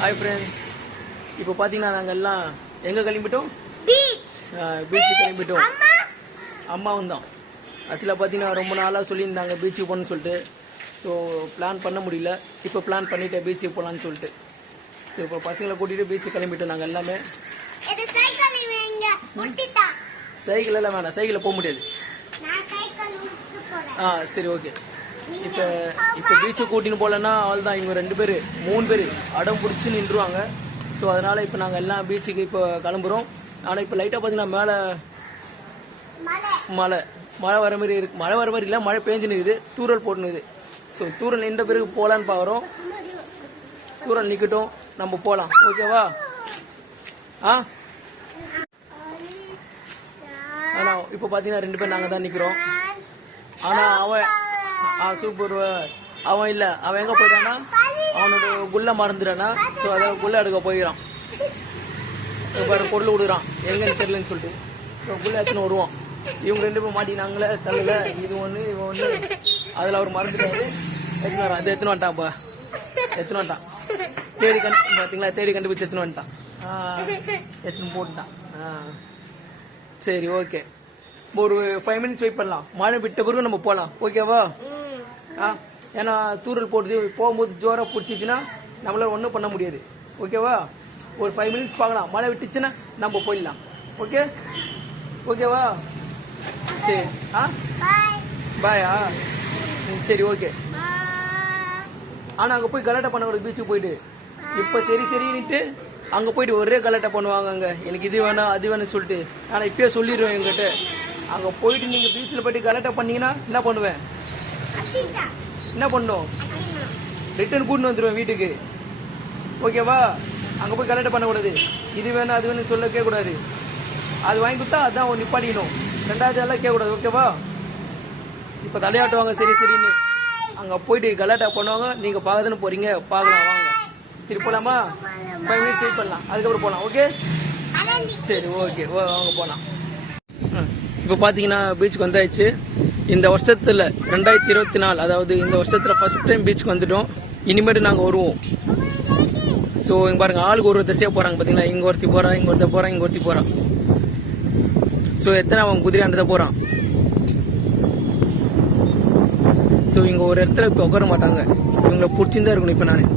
Hi friend. இப்போ பார்த்தீங்கன்னா நாங்கள் எல்லாம் எங்கே கிளம்பிட்டோம்? பீச்சுக்கு கிளம்பிட்டோம். அம்மாவும் தான். ஆக்சுவலாக பார்த்தீங்கன்னா ரொம்ப நாளாக சொல்லியிருந்தாங்க பீச்சுக்கு போகணும்னு சொல்லிட்டு. ஸோ பிளான் பண்ண முடியல. இப்போ பிளான் பண்ணிவிட்டேன் பீச்சுக்கு போகலான்னு சொல்லிட்டு. ஸோ இப்போ பசங்களை கூட்டிகிட்டு பீச்சுக்கு கிளம்பிட்டோம் நாங்கள் எல்லாமே. சைக்கிள் எல்லாம் வேணாம், சைக்கிளில் போக முடியாது. சரி ஓகே. இப்போ பீச்சுக்கு கூட்டின்னு போகலன்னா அவள் தான் இவங்க 2 பேர் 3 பேர் அடம் பிடிச்சி நின்றுவாங்க. ஸோ அதனால் இப்போ நாங்கள் எல்லாம் பீச்சுக்கு இப்போ கிளம்புறோம். ஆனால் இப்போ லைட்டாக பார்த்தீங்கன்னா மேலே மழை வர மாதிரி இருக்கு. மழை வர மாதிரி இல்லை, மழை பேஞ்சுனுக்குது, தூரல் போட்டுனுக்குது. ஸோ தூரல் நின்ற பிறகு போகலான்னு பார்க்குறோம். தூரல் நிற்கட்டும், நம்ம போகலாம். ஓகேவா? ஆனால் இப்போ பார்த்தீங்கன்னா 2 பேர் நாங்கள் தான் நிற்கிறோம். ஆனால் அவன் சூப்பர். அவன் இல்லை, அவன் எங்கே போயிட்டான்னா அவனோட குள்ள மறந்துடானா. ஸோ அதை குள்ள எடுக்க போயிடான். வேறு பொருள் விடுறான் எங்கன்னு தெரியலன்னு சொல்லிட்டு. ஸோ குள்ள எடுத்துன்னு வருவான். இவங்க 2 பேரும் மாட்டினாங்களே தள்ள. இது ஒன்று இவன் ஒன்று. அதில் அவர் மறந்துட்டாரு. எடுத்துன்னு வரான். அது எடுத்துன்னு வந்துட்டான்ப்பா. எடுத்துன்னு வந்துட்டான். பார்த்தீங்களா, தேடி கண்டுபிடிச்சு எடுத்துன்னு வந்துட்டான். எடுத்துன்னு போட்டுட்டான். சரி ஓகே. ஒரு 5 மினிட்ஸ் வெயிட் பண்ணலாம். மழை விட்ட பிறகு நம்ம போகலாம். ஓகேவா? ஏன்னா தூரல் போடுது, போகும்போது ஜோராக பிடிச்சிச்சுன்னா நம்மளால ஒன்றும் பண்ண முடியாது. ஓகேவா? ஒரு 5 மினிட்ஸ் பார்க்கலாம். மழை விட்டுச்சுன்னா நம்ம போயிடலாம். ஓகே ஓகேவா? சரி. பாயா? சரி ஓகே. ஆனால் அங்கே போய் கலாட்டா பண்ணக்கூடாது பீச்சுக்கு போயிட்டு. இப்போ சரின்னுட்டு அங்கே போயிட்டு ஒரே கலாட்டா பண்ணுவாங்க. அங்கே எனக்கு இது வேணாம் அது வேணும்னு சொல்லிட்டு. ஆனால் இப்பயே சொல்லிடுவேன் எங்கிட்ட. அங்கே போயிட்டு நீங்கள் பீச்சில் போயிட்டு கலாட்டா பண்ணீங்கன்னா என்ன பண்ணுவேன்? என்ன பண்ணும்? ரிட்டர்ன் கூட்டின்னு வந்துடுவேன் வீட்டுக்கு. ஓகேவா? அங்கே போய் கலாட்டா பண்ணக்கூடாது. இது வேணும் அது வேணும்னு சொல்ல கேட்கக்கூடாது. அது வாங்கி கொடுத்தா அதான் நிப்பாட்டிக்கணும். 2வது எல்லாம் கேட்கக்கூடாது. ஓகேவா? இப்போ தலையாட்டுவாங்க சரின்னு. அங்கே போயிட்டு கலாட்டா பண்ணுவாங்க. நீங்கள் பார்க்கதானே போறீங்க, பார்க்கலாம் வாங்க. சரி போகலாமா? 5 மினிட்ஸ் வெயிட் பண்ணலாம், அதுக்கப்புறம் போகலாம். ஓகே சரி ஓகே வாங்க போகலாம். இப்போ பார்த்தீங்கன்னா பீச்சுக்கு வந்தாச்சு. இந்த வருஷத்தில் 2024, அதாவது இந்த வருஷத்தில் ஃபர்ஸ்ட் டைம் பீச்சுக்கு வந்துட்டோம். இனிமேட்டு நாங்கள் வருவோம். ஸோ இங்கே பாருங்கள், ஆளுக்கு ஒரு திசையாக போகிறாங்க. பார்த்தீங்கன்னா இங்கே ஒருத்தி போகிறான், இங்கே ஒருத்த போகிறான், இங்கே ஒருத்தி போகிறான். ஸோ எத்தனை அவன் குதிரையாண்டதை போகிறான். ஸோ இங்கே ஒரு இடத்துல இப்போ உட்கார மாட்டாங்க. இவங்களை பிடிச்சிருந்தா இருக்கணும். இப்போ நான்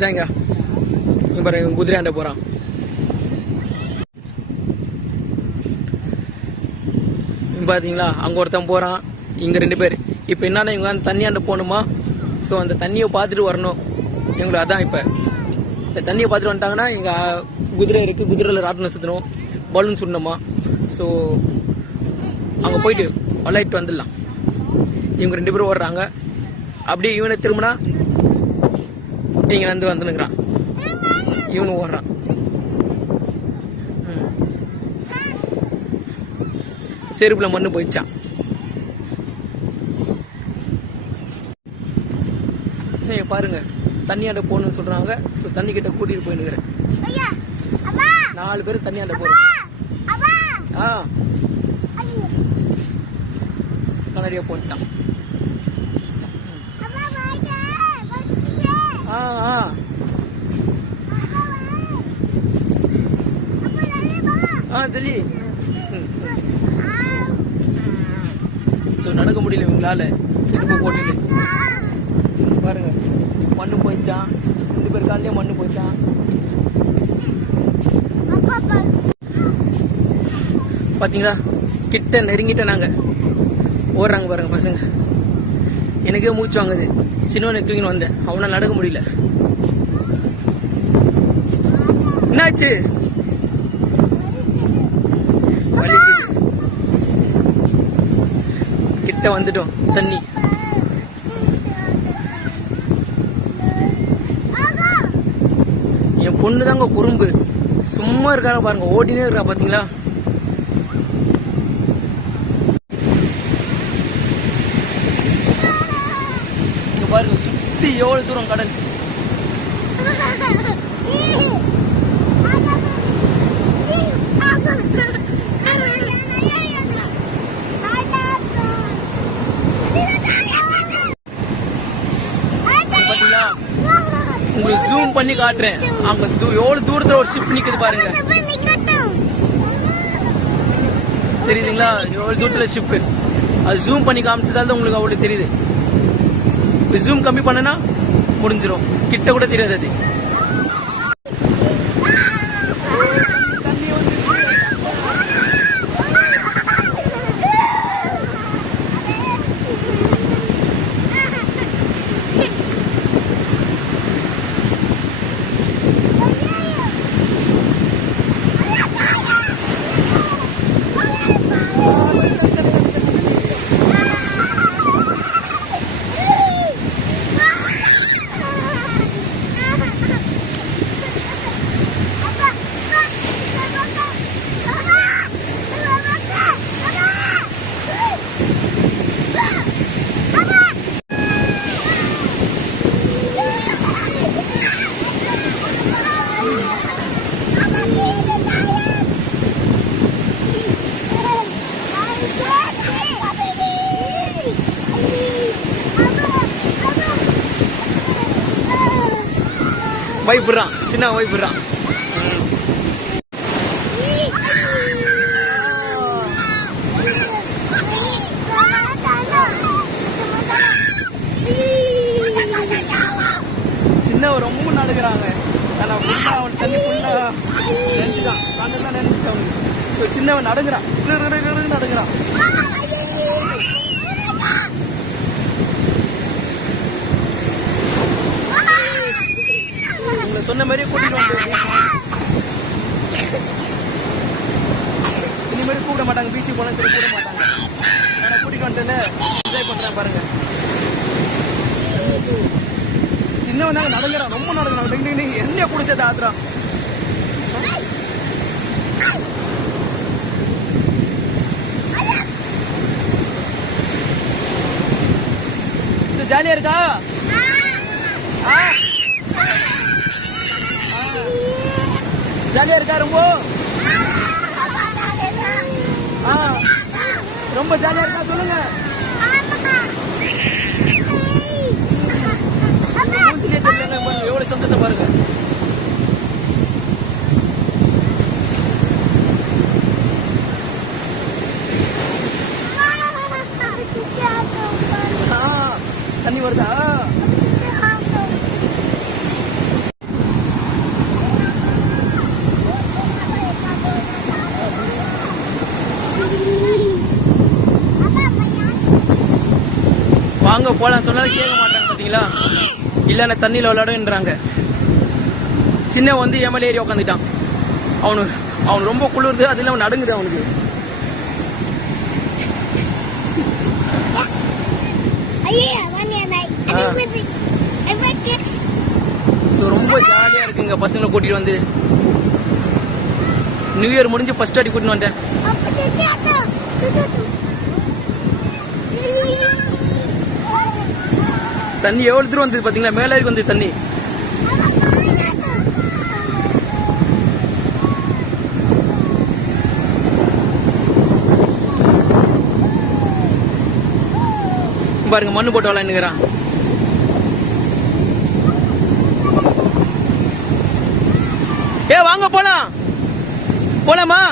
ஜாங்க இங்கே பாருங்க, குதிரையாண்ட போகிறான். பார்த்தீங்களா, அங்கே ஒருத்தன் போகிறான், இங்கே 2 பேர். இப்போ என்னன்னா இவங்க அந்த தண்ணியாண்ட போகணுமா. ஸோ அந்த தண்ணியை பார்த்துட்டு வரணும் இவங்களுக்கு. அதான் இப்போ இந்த தண்ணியை பார்த்துட்டு வந்துட்டாங்கன்னா இங்கே குதிரை இருக்குது, குதிரையில் ராட்டினம் சுற்றணும், பலூன் சுடணுமா. ஸோ அங்கே போயிட்டு விளையாட்டு வந்துடலாம். இவங்க 2 பேரும் ஓடுறாங்க. அப்படியே இவனை திரும்பினா இங்கே வந்துனுக்குறான். இவனு ஓடுறான். செருப்புல மண்ணு போயிடுச்சான். சரி பாருங்க, தண்ணியாண்ட போகணும்னு சொல்றாங்க. ஸோ தண்ணி கிட்ட கூட்டிட்டு போயினுக்கிறேன். 4 பேரும் தண்ணியாண்ட போறோம். கனடியா போட்டான். ஜல்லி. ஸோ நடக்க முடியல இவங்களால, செருப்பு போட்டுட்டு. பாருங்க, மண்ணு போயிச்சான். 2 பேர் காலையும் மண்ணு போயிச்சான். பார்த்தீங்களா, கிட்ட நெருங்கிட்ட நாங்க ஓடுறாங்க பாருங்க பசங்க. எனக்கே மூச்சு வாங்குது. சின்னவனை தூக்கின்னு வந்தேன், அவனால் நடக்க முடியல. என்னாச்சு? கிட்ட வந்துட்டோம். தண்ணி என் பொண்ணு தாங்க குறும்பு. சும்மா இருக்காங்க பாருங்க, ஓடினே இருக்கா. பாத்தீங்களா, இங்க பாருங்க, சுத்தி எவ்வளவு தூரம் கடல். Yeah. பண்ணி காட்டுறேன். அங்க எவ்வளவு தூரத்துல ஒரு ஷிப் நிக்குது பாருங்க, தெரியுதுங்களா? எவ்வளவு தூரத்துல ஷிப். அது ஜூம் பண்ணி காமிச்சதால உங்களுக்கு அவ்வளவு தெரியுது. ஜூம் கம்மி பண்ணனா முடிஞ்சிடும், கிட்ட கூட தெரியாது அது. பயப்படுறான், சின்ன பயப்படுறான். சின்னவன் ரொம்ப நடக்கிறாங்க. ஆனா அவன் தண்ணி ஃபுல்லா நினைச்சுட்டான், கண்ணெல்லாம் நினைச்சு அவனுக்கு. சின்னவன் நடக்கிறான், நடக்கிறான். சொன்ன மாதிரி கூட்டிட்டு வந்து இனிமேல் கூப்பிட மாட்டாங்க. பீச்சுக்கு போனா சரி கூட மாட்டாங்க. ஆனா கூட்டிட்டு வந்துட்டு என்ஜாய் பண்றேன் பாருங்க. சின்னவன் தாங்க நடக்கிறான், ரொம்ப நடக்கிறான். என்ன குடிச்சது ஆத்துறான். ஜாலியா இருக்கா? ஜாலியா இருக்கா? ரொம்ப ஜாலியா இருக்கா? சொல்லுங்க. எவ்வளவு சந்தோஷம் பாருங்க. தண்ணி வருதா? வாங்க போலாம் சொன்னாலும் கேட்க மாட்டாங்க பாத்தீங்களா? இல்ல தண்ணியில விளையாடுன்றாங்க. சின்ன வந்து எம்எல்ஏ ஏறி உட்காந்துட்டான். அவனு ரொம்ப குளிர்து, அது இல்லாம நடுங்குது அவனுக்கு. ரொம்ப ஜாலியா இருக்குங்க பசங்களை கூட்டிட்டு வந்து. நியூ இயர் முடிஞ்சு ஃபர்ஸ்ட் வாட்டி கூட்டிட்டு வந்தேன். தண்ணி எவ்வளவு தூரம் வந்தது பாத்தீங்களா? மேல இருக்கு வந்து தண்ணி. பாருங்க மண்ணு போட்டு விளையாண்டுக்கிறான். வாங்க போலாம், போலாமா?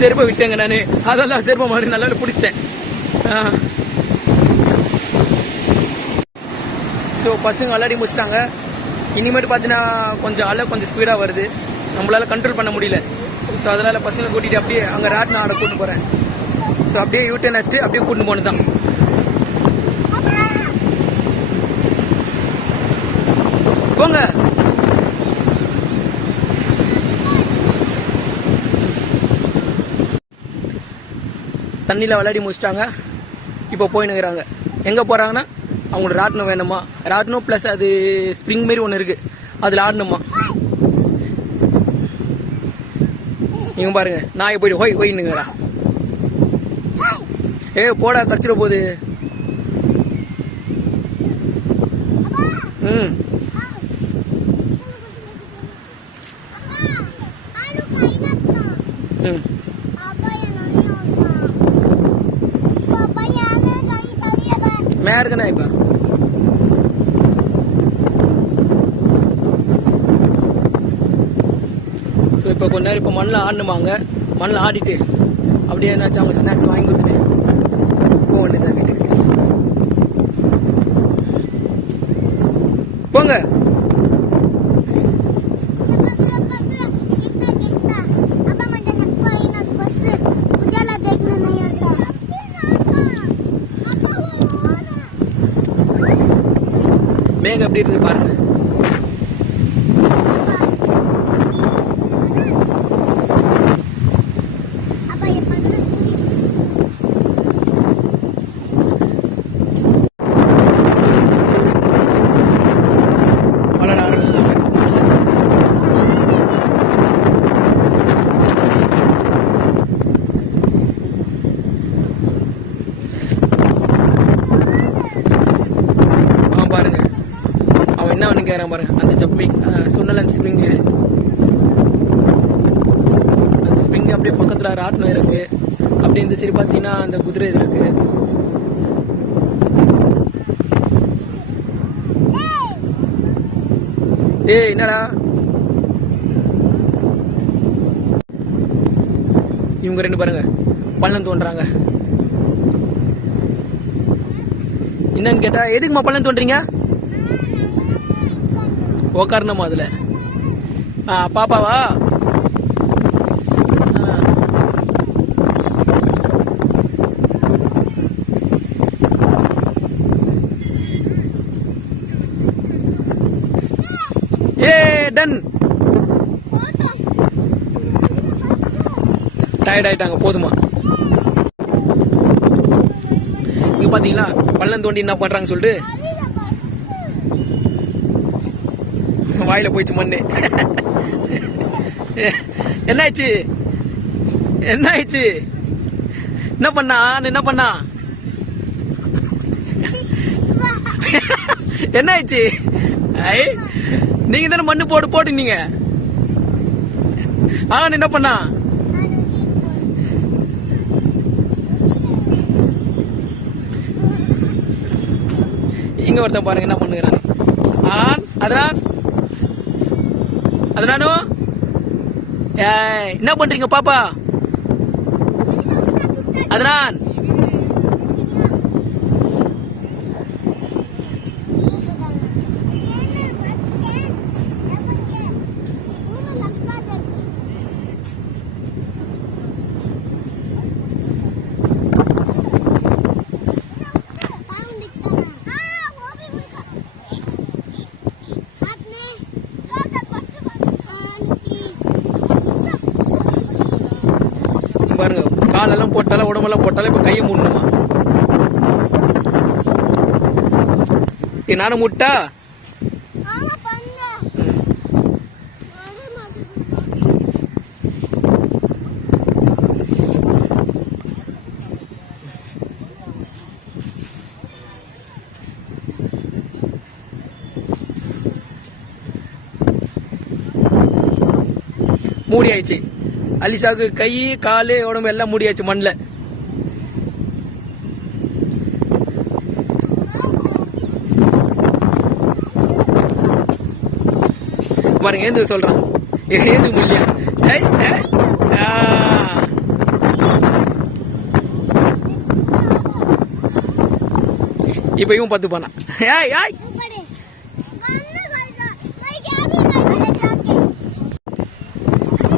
செருப்பை விட்டேங்க நானு. அதெல்லாம் செருப்பை மாதிரி நல்லா பிடிச்சிட்டேன். ஸோ பசங்க விளையாடி முடிச்சிட்டாங்க. இனிமேட்டு பார்த்தீங்கன்னா கொஞ்சம் அலை கொஞ்சம் ஸ்பீடாக வருது, நம்மளால கண்ட்ரோல் பண்ண முடியல. ஸோ அதனால பசங்க கூட்டிட்டு அப்படியே அங்கே ராட்னா ஆட கூட்டு போறேன். ஸோ அப்படியே யூட்டர்ன் அடிச்சுட்டு அப்படியே கூட்டு போனது தான். போங்க. தண்ணியில் விளையாடி முடிச்சிட்டாங்க. இப்போ போயினுங்கிறாங்க. எங்கே போகிறாங்கன்னா அவங்களுக்கு ராட்டினம் வேணுமா, ராட்டினம் ப்ளஸ் அது ஸ்ப்ரிங் மாரி ஒன்று இருக்கு, அதில் ஆடணுமா. இவங்க பாருங்க, நாயை போயிட்டு ஹோய் ஹோயின்னுங்கிறா. போடா, கடிச்சிட போகுது. ம் ம் மேற்கனா இப்போ ஸோ இப்போ கொஞ்ச நேரம் இப்போ மண்ணில் ஆடணுமாங்க. மண்ணில் ஆடிட்டு அப்படியே என்னாச்சும் அவங்க ஸ்நாக்ஸ் வாங்கி கொடுத்துட்டு போக வேண்டியதான் வீட்டுக்கு. போங்க. மேகம் எப்படி இருக்குது பாருங்க. வளர ஆரம்பிச்சிட்டாங்க. பாருங்க அவன் என்ன ஒன்று கேட்குறான் பாருங்க. அந்த ஜம்பிங் சொன்னல அந்த ஸ்ப்ரிங், அந்த ஸ்ப்ரிங் அப்படியே பக்கத்தில் ராட்டினம் இருக்கு. அப்படி இந்த சரி பார்த்தீங்கன்னா அந்த குதிரை இது இருக்கு. என்னடா இவங்க ரெண்டு பாருங்க பள்ளம் தோன்றாங்க. என்னன்னு கேட்டா எதுக்குமா பள்ளம் தோன்றீங்க? உக்காரணுமா அதுல? பாப்பாவா? டன். டயர்ட் ஆயிட்டாங்க, போதுமா? இங்க பாத்தீங்களா பள்ளம் தோண்டி என்ன பண்றாங்க சொல்லிட்டு வாயில போயிடுச்சு மண்ணு. என்னாச்சு என்னாச்சு? என்ன பண்ணா என்ன பண்ணா? என்னாச்சு? நீங்க தானே மண்ணு போட்டுனீங்க. என்ன பண்ணா? இங்க ஒருத்தன் பாருங்க என்ன பண்ணுகிறான். அதனானோ என்ன பண்றீங்க பாப்பா? அதனான் பாருங்க, காலெல்லாம் போட்டாலும் உடம்பெல்லாம் போட்டாலும் இப்ப கையை மூடணுமா? நானும் முட்டா மூடி ஆயிடுச்சு. அலிசாவுக்கு கை காலு உடம்பு எல்லாம் மூடியாச்சு மண்ணில். பாருங்க ஏந்து சொல்றான், ஏந்து முடியா. இப்ப இவன் பத்து போனா.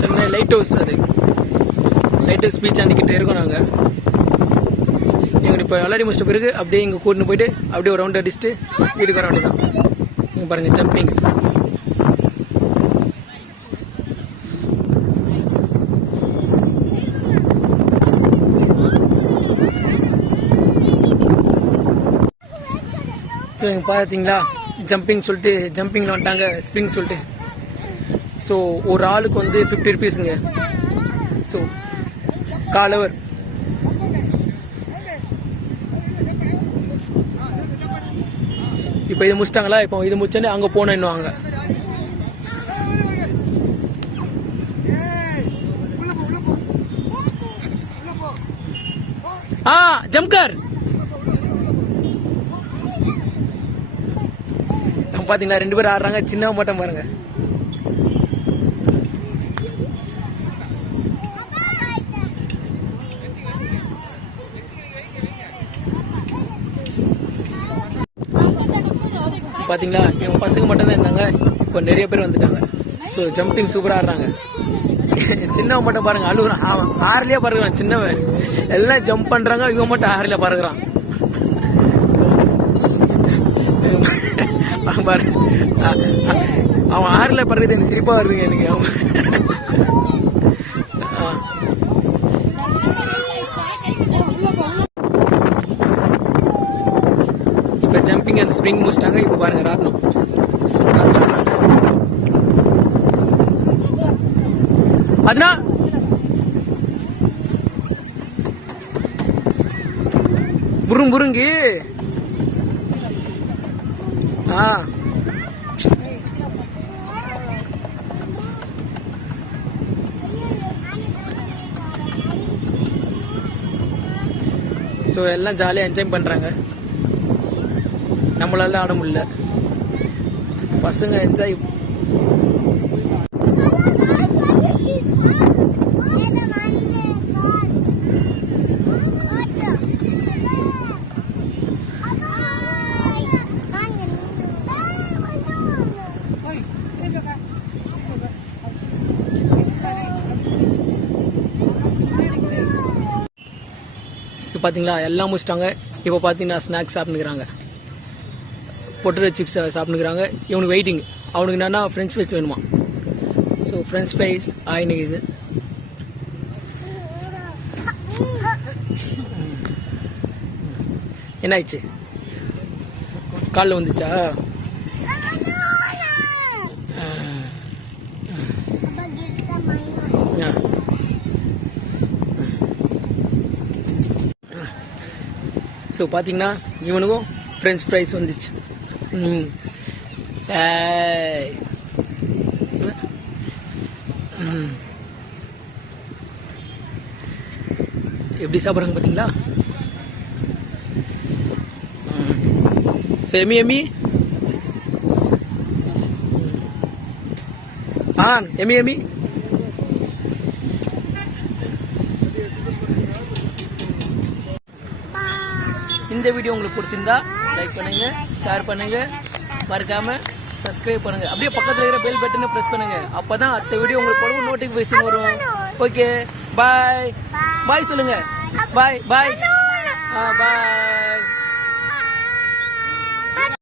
சென்னை லைட் ஹவுஸ், அது லைட் ஹவுஸ் பீச் அன்னைக்கிட்ட இருக்கோம் நாங்கள். எங்களுக்கு இப்போ விளையாடி முடிச்சிட்ட பிறகு அப்படியே இங்கே கூட்டின்னு போயிட்டு அப்படியே ஒரு ரவுண்ட் அடிச்சுட்டு வீட்டுக்கு வர வேண்டியதான். இங்கே பாருங்கள் ஜம்பிங். இங்கே பார்த்தீங்களா ஜம்பிங் சொல்லிட்டு ஜம்பிங்கில் வந்துட்டாங்க ஸ்ப்ரிங் சொல்லிட்டு. ஸோ ஒரு ஆளுக்கு வந்து 50 ருபீஸுங்க. ஸோ காலவர் இப்போ இது முடிச்சிட்டாங்களா? இப்போ இது முடிச்சோன்னே அங்கே போனோம் இன்னும். ஜம்கர் பாத்தீங்களா 2 பேரும் ஆடுறாங்க. சின்ன மட்டும் பாருங்க. பாத்தீங்களா இவங்க பசங்க மட்டும் தான் இருந்தாங்க. இப்போ நிறைய பேர் வந்துட்டாங்க. ஸோ ஜம்பிங் சூப்பரா ஆடுறாங்க. சின்னவன் மட்டும் பாருங்க அழுகுறான். அவன் ஆறுலயே பறகுறான். சின்னவன் எல்லாம் ஜம்ப் பண்றாங்க, இவன் மட்டும் ஆறுல பறகுறான். அவன் ஆறுல பறகுது எனக்கு சிரிப்பா வருதுங்க எனக்கு. இப்ப ஜம்பிங் அந்த ஸ்ப்ரிங் முடிச்சிட்டாங்க. இப்ப பாருங்க ராட்னம் அதுனா புருங்கி. ஸோ எல்லாம் ஜாலியாக என்ஜாய் பண்ணுறாங்க. நம்மளால ஆட முடியல. பசங்க என்ஜாய். இப்போ பார்த்தீங்களா எல்லாம் முடிச்சிட்டாங்க. இப்போ பார்த்தீங்கன்னா ஸ்நாக்ஸ் சாப்பிட்டுக்கிறாங்க. பொட்டேட்டோ சிப்ஸ் சாப்பிட்டுக்கிறாங்க. இவனுக்கு வெயிட்டிங். அவனுக்கு என்னன்னா ஃப்ரெஞ்ச் ஃப்ரைஸ் வேணுமா. ஸோ ஃப்ரெஞ்ச் ஃப்ரைஸ் ஆயினுக்குது. என்ன ஆயிடுச்சு? காலில் வந்துச்சா? ஸோ பார்த்தீங்கன்னா இவனுக்கும் ஃப்ரெஞ்ச் ஃப்ரைஸ் வந்துச்சு. எப்படி சாப்பிட்றாங்க பார்த்தீங்களா? ஸோ எம்மி எம்மி எம்மி எம்மி. இந்த வீடியோ உங்களுக்கு பிடிச்சிருந்தா லைக் பண்ணுங்க, ஷேர் பண்ணுங்க, மறக்காம சப்ஸ்கிரைப் பண்ணுங்க. அப்படியே பக்கத்துல இருக்கிற பெல் பட்டனை பிரஸ் பண்ணுங்க. அப்பதான் அடுத்த வீடியோ உங்களுக்கு போடும் நோட்டிபிகேஷன் வரும். ஓகே பாய் பாய் சொல்லுங்க. பாய் பாய் பாய்.